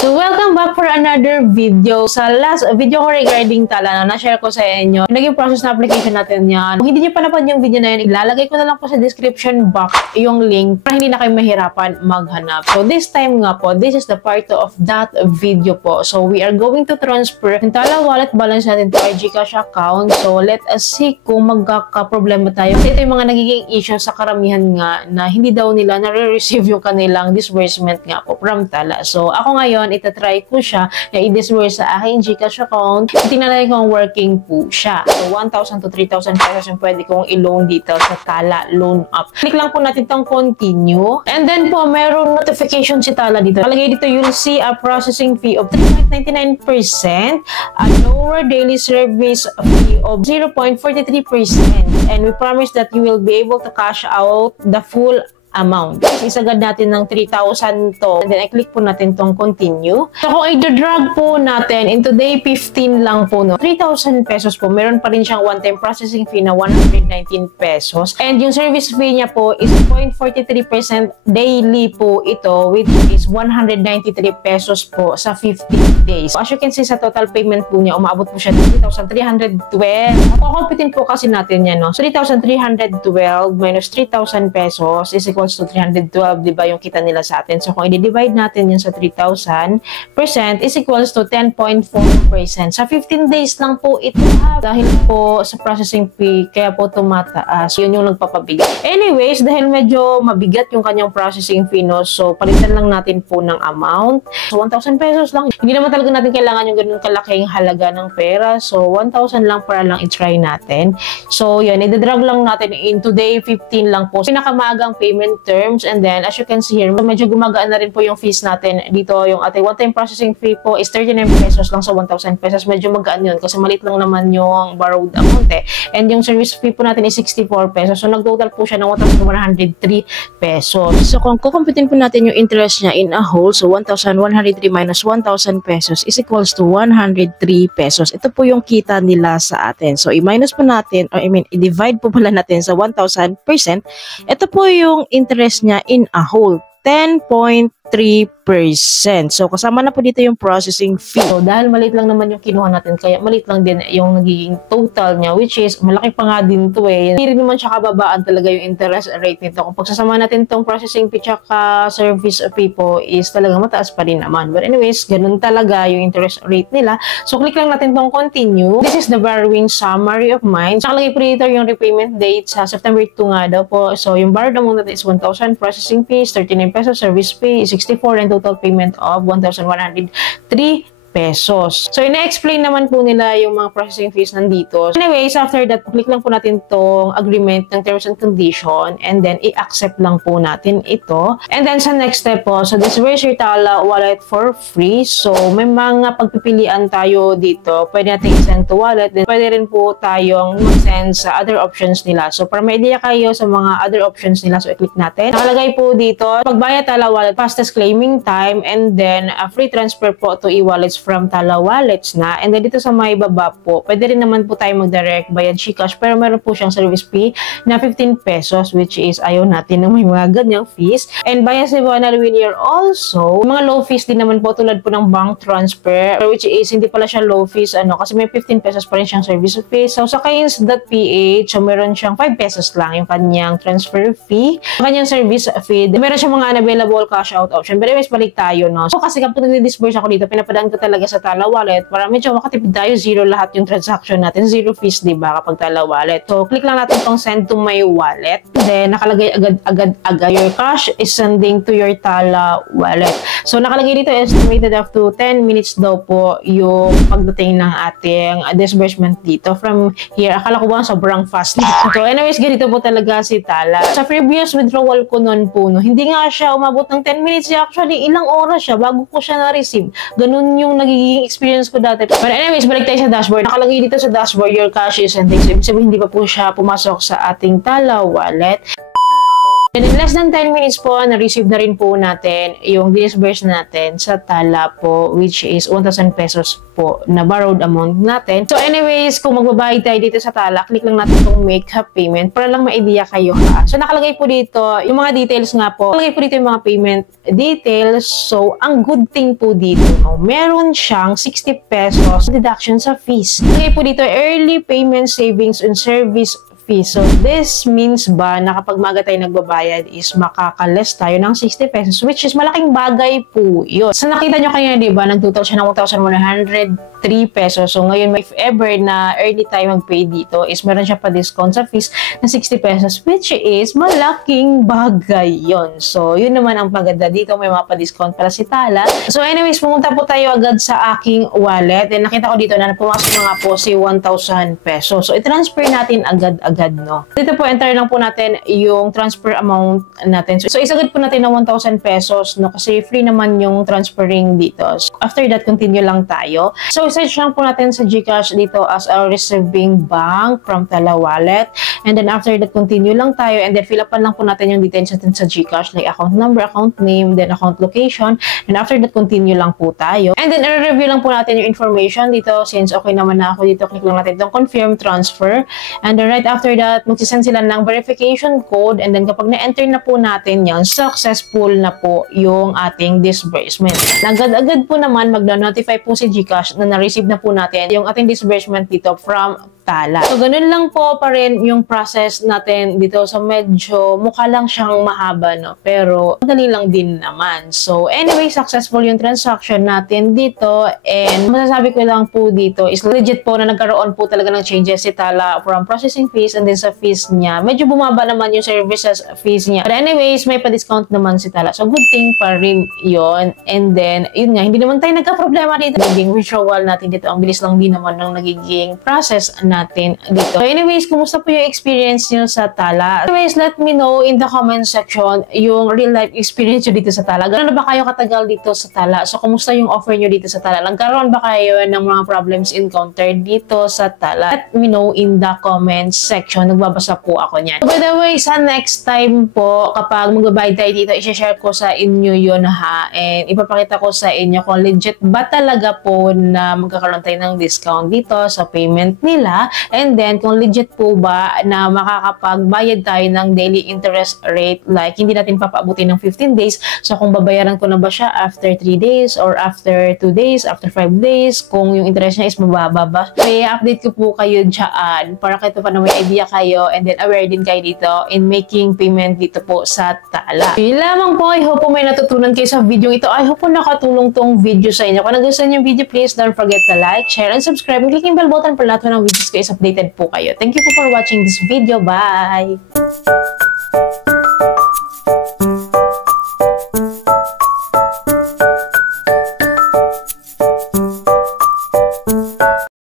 So, welcome back for another video. Sa last video ko regarding Tala, na-share ko sa inyo, naging process na application natin yan. Kung hindi nyo pa napanood yung video na yun, ilalagay ko na lang po sa description box yung link para hindi na kayo mahirapan maghanap. So, this time nga po, this is the part of that video po. So, we are going to transfer yung Tala wallet balance natin to our GCash account. So, let us see kung magkaka-problema tayo. Kasi ito yung mga nagiging issue sa karamihan nga na hindi daw nila nare-receive yung kanilang disbursement nga po from Tala. So, ako ngayon, itatry ko siya na i-disburse sa aking GCash account. Tingnan natin kung working po siya. So, 1,000 to 3,000 pesos yung pwede kong i-loan dito sa Tala Loan App. Click lang po natin itong continue. And then po, meron notification si Tala dito. Palagay dito, you'll see a processing fee of 3.99%, a lower daily service fee of 0.43%. And we promise that you will be able to cash out the full amount. Isagad natin ng 3,000 to. And then, i-click po natin tong continue. So, kung i-drag po natin into day 15 lang po, no, 3,000 pesos po. Meron pa rin siyang one-time processing fee na 119 pesos. And yung service fee niya po is 0.43% daily po ito, which is 193 pesos po sa 15 days. So, as you can see, sa total payment po niya, umabot po siya ng 3,312. Kukumpitin po kasi natin yan, no? So, 3,312 minus 3,000 pesos is equals to 312, di ba, yung kita nila sa atin. So, kung i-divide natin yun sa 3,000% is equals to 10.4%. Sa 15 days lang po ito, dahil po sa processing fee, kaya po tumataas. Yun yung nagpapabigat. Anyways, dahil medyo mabigat yung kanyang processing fee, no, so palitan lang natin po ng amount. So, 1,000 pesos lang. Hindi naman talaga natin kailangan yung ganun kalaking halaga ng pera. So, 1,000 lang para lang i-try natin. So, yun, i-drag lang natin into day 15 lang po. Pinakamaagang payment terms, and then as you can see here, medyo gumagaan na rin po yung fees natin dito. Yung ating one-time processing fee po is 39 pesos lang sa 1,000 pesos. Medyo magaan yun kasi maliit lang naman yung borrowed amount eh. And yung service fee po natin is 64 pesos. So nag-total po siya ng 1,103 pesos. So kung kukumpitin po natin yung interest niya in a whole, so 1,103 minus 1,000 pesos is equals to 103 pesos. Ito po yung kita nila sa atin. So i-minus po natin, or i-divide po pala natin sa 1,000%. Ito po yung interest niya in a whole, 10.3%. So, kasama na po dito yung processing fee. So, dahil maliit lang naman yung kinuha natin, kaya maliit lang din yung nagiging total niya, which is, malaki pa nga din to eh. Hindi rin naman siya kababaan talaga yung interest rate nito. Kung pagsasama natin itong processing fee tsaka service fee po, is talaga mataas pa rin naman. But anyways, ganun talaga yung interest rate nila. So, click lang natin itong continue. This is the borrowing summary of mine. Saka lagay po dito yung repayment date sa September 2 nga daw po. So, yung borrowed amount natin is 1,000, processing fee is 39 pesos, service fee is 64, and total payment of 1,103 pesos. So, ina-explain naman po nila yung mga processing fees nandito. Anyways, after that, click lang po natin tong agreement ng terms and condition, and then i-accept lang po natin ito. And then sa next step po, so disburse your Tala wallet for free. So, may mga pagpipilian tayo dito. Pwede natin i-send to wallet. Then, pwede rin po tayong mag-send sa other options nila. So, para may idea kayo sa mga other options nila, so i-click natin. Nakalagay po dito, pagbayad Tala wallet, fastest claiming time, and then a free transfer po to e-wallets from Tala Wallets na. And then dito sa may baba po, pwede rin naman po tayo mag-direct bayad GCash, pero meron po siyang service fee na 15 pesos, which is ayaw natin na may mga ganyang fees. And bayad sa Buwanal Linear also, mga low fees din naman po tulad po ng bank transfer, which is hindi pala siya low fees, kasi may 15 pesos pa rin siyang service fee. So sa Kains.ph, so meron siyang 5 pesos lang yung kanyang transfer fee, yung kanyang service fee. Meron siyang mga unavailable cash out option. But anyways, balik tayo, no? So kasi kapag nag-disburse ako dito, pinapadaan ko talaga sa Tala Wallet para medyo makatipid tayo, zero lahat yung transaction natin, zero fees, diba, kapag Tala Wallet. So, click lang natin tong send to my wallet. Then, nakalagay agad your cash is sending to your Tala Wallet. So, nakalagay dito estimated up to 10 minutes daw po yung pagdating ng ating disbursement dito. From here, akala ko ba sobrang fast nito. So, anyways, ganito po talaga si Tala. Sa previous withdrawal ko noon po, no, hindi nga siya umabot ng 10 minutes. Actually, ilang oras siya bago ko siya na-receive. Ganun yung nagiging experience ko dati. But anyways, balik tayo sa dashboard. Nakalagay dito sa dashboard, your cash is sending. So, ibig sabihin, hindi pa po siya pumasok sa ating Tala Wallet. And in less than 10 minutes po, na-receive na rin po natin yung disburse natin sa Tala po, which is 1,000 pesos po na borrowed amount natin. So anyways, kung magbabayad tayo dito sa Tala, click lang natin itong make a payment para lang ma-idea kayo ha. So nakalagay po dito yung mga details nga po. Nakalagay po dito yung mga payment details. So ang good thing po dito, meron siyang 60 pesos deduction sa fees. Nakalagay po dito, early payment savings and service. So, this means ba na kapag maaga tayo nagbabayad is makakalas tayo ng 60 pesos, which is malaking bagay po yun. So, nakita nyo kanya, di ba, nag-total siya ng 1,103 pesos. So, ngayon, if ever na early tayo mag-pay dito, is meron siya pa discount sa fees na 60 pesos, which is malaking bagay yon. So, yun naman ang paganda dito. May mga pa-discount para si Tala. So, anyways, pumunta po tayo agad sa aking wallet. And nakita ko dito na pumasok na nga po si 1,000 pesos. So, i-transfer natin agad-agad. No? Dito po, enter lang po natin yung transfer amount natin. So, isagad po natin ng 1,000 pesos, no? Kasi free naman yung transferring dito. So, after that, continue lang tayo. So, search lang po natin sa GCash dito as our receiving bank from Tala Wallet. And then, after that, continue lang tayo. And then, fill upan lang po natin yung details natin sa GCash, like account number, account name, then account location. And after that, continue lang po tayo. And then, i-review lang po natin yung information dito. Since okay naman na ako dito, click lang natin itong confirm transfer. And then, right after that, magsisend sila ng verification code, and then kapag na-enter na po natin yan, successful na po yung ating disbursement. Agad-agad po naman magna-notify po si GCash na na-receive na po natin yung ating disbursement dito from Tala. So, ganun lang po pa rin yung process natin dito. So, medyo mukha lang siyang mahaba, no? Pero, madali lang din naman. So, anyway, successful yung transaction natin dito. And, masasabi ko lang po dito is legit po na nagkaroon po talaga ng changes si Tala from processing fees and then sa fees niya. Medyo bumaba naman yung services fees niya. But anyways, may pa-discount naman si Tala. So, good thing pa rin yun. And then, yun nga, hindi naman tayo nagka-problema dito. Naging withdrawal natin dito. Ang bilis lang din naman ng nagiging process natin dito. So anyways, kumusta po yung experience nyo sa Tala? Anyways, let me know in the comment section yung real life experience nyo dito sa Tala. Gano'n na ba kayo katagal dito sa Tala? So, kumusta yung offer nyo dito sa Tala? Nagkaroon ba kayo ng mga problems encountered dito sa Tala? Let me know in the comment section. Nagbabasa po ako niyan. So, by the way, sa next time po, kapag magbabayad tayo dito, i-share ko sa inyo yun ha. And ipapakita ko sa inyo kung legit ba talaga po na magkakaroon tayo ng discount dito sa payment nila. And then, kung legit po ba na makakapagbayad tayo ng daily interest rate, like hindi natin papaabutin ng 15 days. So, kung babayaran ko na ba siya after 3 days or after 2 days, after 5 days, kung yung interest niya is mababa ba. Kaya update ko po kayo dyan para kayo pa na may idea kayo and then aware din kayo dito in making payment dito po sa Tala. Yun lamang po. I hope po may natutunan kayo sa video ito. I hope po nakatulong tong video sa inyo. Kung nagustuhan yung video, please don't forget to like, share, and subscribe. And click yung bell button para lahat ng videos ko is updated po kayo. Thank you po for watching this video. Bye!